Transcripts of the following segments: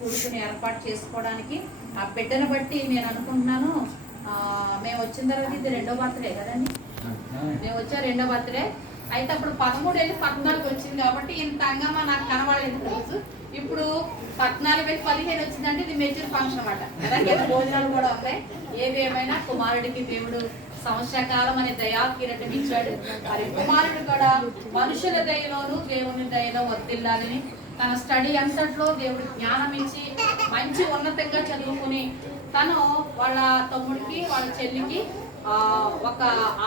కూడుకుని ఏర్పాటు చేసుకోవడానికి ఆ బిడ్డను బట్టి నేను అనుకుంటున్నాను. మేము వచ్చిన తర్వాత ఇది 2వ బర్త్డే కదండి, మేము వచ్చా 2వ బర్త్డే. అయితే అప్పుడు 13 వెళ్ళి 14 వచ్చింది కాబట్టి ఇంత అంగమా నాకు కనబడలేదు రోజు. ఇప్పుడు 14 వెళ్ళి 15 వచ్చిందంటే ఇది మేజర్ ఫంక్షన్ అన్నమాట. అలాగే భోజనాలు కూడా ఉన్నాయి. ఏది ఏమైనా కుమారుడికి దేవుడు సంవత్సరకాలం అనే దయా కిరీటం ఇచ్చాడు. మరి కుమారుడు కూడా మనుషుల దయలోను దేవుని దయలో వర్తిల్లాలని తన స్టడీ అంతట్లో దేవుడు జ్ఞానం ఇచ్చి మంచి ఉన్నతంగా చదువుకుని తను వాళ్ళ తమ్ముడికి వాళ్ళ చెల్లికి ఒక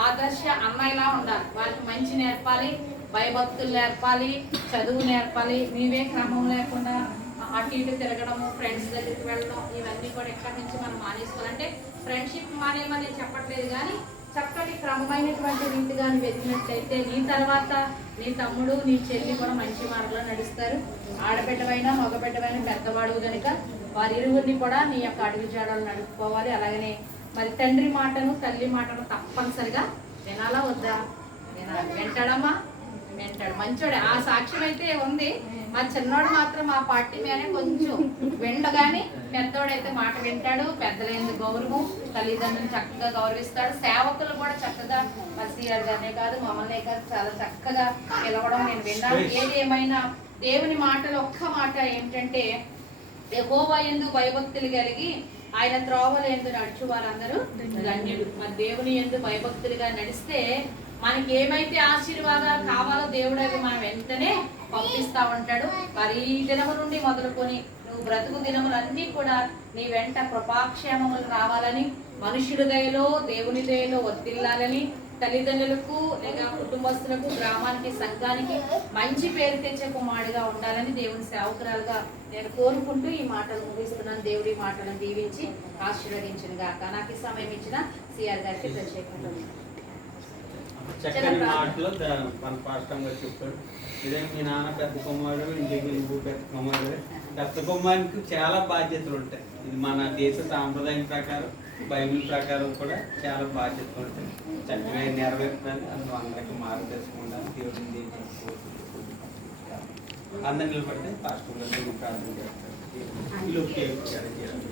ఆదర్శ అమ్మాయిలా ఉండాలి. వాళ్ళకి మంచి నేర్పాలి, భయభక్తులు నేర్పాలి, చదువు నేర్పాలి. నీవే క్రమం లేకుండా అటు ఇటు తిరగడము, ఫ్రెండ్స్ దగ్గరికి వెళ్ళడం, ఇవన్నీ కూడా ఎక్కడి నుంచి మనం మానేసుకోవాలంటే ఫ్రెండ్షిప్ మానేమని చెప్పట్లేదు, కానీ చక్కటి క్రమమైనటువంటి రీతిగా వెతికినట్లయితే నీ తర్వాత నీ తమ్ముడు నీ చెల్లి కూడా మంచి మార్గంలో నడుస్తారు. ఆడబిడ్డవైనా మగబిడ్డవైనా పెద్దవాడు కనుక వారిరువురిని కూడా నీ యొక్క అడుగు జాడలు నడుపుకోవాలి. అలాగనే మరి తండ్రి మాటను తల్లి మాటను తప్పనిసరిగా వినాలా వద్దా? వినాలి. వింటాడమ్మా? వింటాడు. మంచోడే. ఆ సాక్ష్యం అయితే ఉంది. మా చిన్నోడు మాత్రం మా పార్టీ మీదనే కొంచెం విండగాని పెద్దోడైతే మాట వింటాడు. పెద్దలైన గౌరవం, తల్లిదండ్రులను చక్కగా గౌరవిస్తాడు. సేవకులు కూడా చక్కగా మసీఆర్ గారినే కాదు మమ్మల్నే కాదు చాలా చక్కగా పిలవడం నేను విన్నాను. ఏది ఏమైనా దేవుని మాటలు ఒక్క మాట ఏంటంటే యెహోవా యందు భయభక్తులు కలిగి ఆయన త్రోవలు యందు నడుచు వారందరూ ధన్యులు. మరి దేవుని యందు భయభక్తులుగా నడిస్తే మనకి ఏమైతే ఆశీర్వాదాలు కావాలో దేవుడు అవి మనం వెంటనే పంపిస్తా ఉంటాడు. మరి ఈ దినము నుండి మొదలుకొని నువ్వు బ్రతుకు దినములన్నీ కూడా నీ వెంట కృపాక్షేమములు రావాలని, మనుషుల దయలో దేవుని దయలో వర్తిల్లాలని, తల్లిదండ్రులకు లేదా కుటుంబస్తులకు, గ్రామానికి, సంఘానికి మంచి పేరు తెచ్చే కుమారుడిగా ఉండాలని దేవుని సేవకురాలుగా నేను కోరుకుంటూ ఈ మాటలు ముగిస్తున్నాను. దేవుడి మాటలను దీవించి ఆశీర్వదించిన గాక. నాకు ఈ సమయం ఇచ్చిన సిఆర్ గారికి ప్రత్యేకంగా చక్కని మాటలో మన పాఠంగా చెప్పాడు. ఇదే మీ నాన్న పెద్ద కుమారుడు, ఇంటికి నువ్వు పెద్ద కుమారుడు. పెద్ద కుమారునికి చాలా బాధ్యతలు ఉంటాయి. ఇది మన దేశ సాంప్రదాయం ప్రకారం, బైబిల్ ప్రకారం కూడా చాలా బాధ్యతలు ఉంటాయి. చక్కగా నెరవేర్చాలి. అందులో అందరికీ మార్గదర్శకం ఉండాలి. దేవుడిని అందరు నిలబడితే పాస్టర్లు ప్రార్థన చేస్తారు.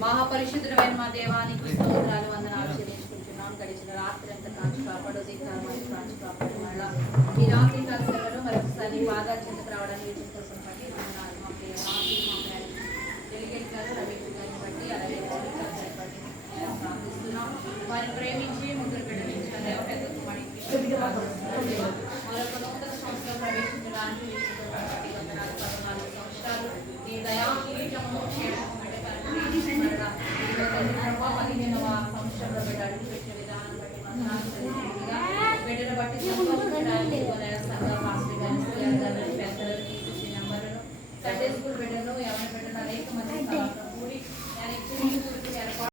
మహాపరిశుద్ధుడైన మా దేవానికి స్తోత్రాలు, వందనాలు చెల్లించుకుంటున్నాం. గడిచిన రాత్రి అంతా కాచి కాపాడు, కాచి కాపాడు. మళ్ళా ఈ రాత్రి కాసేపట్లో మరొకసారి బాగా చెందుకు రావడానికి కోసం బట్టి వందనాలు. మా ప్రియ డెలిగేట్ గారు రవి గారిని బట్టి అలాగే ప్రార్థిస్తున్నాం. వారిని ప్రేమించి ముగ్గురు బిడ్డలించిన పెద్ద మరొక నూతన సంవత్సరం ప్రవేశించడానికి వందనాలు. 14 సంవత్సరాలు ఈ దయా కిరీటము పదిహేనవ సంవత్సరంలో బిడ్డ అడుగు పెట్టిన విధానం బట్టి బిడ్డను బట్టి సంతోషించడానికి పెద్దలను సండే స్కూల్ బిడ్డను ఎవరి బిడ్డను అనేక మంది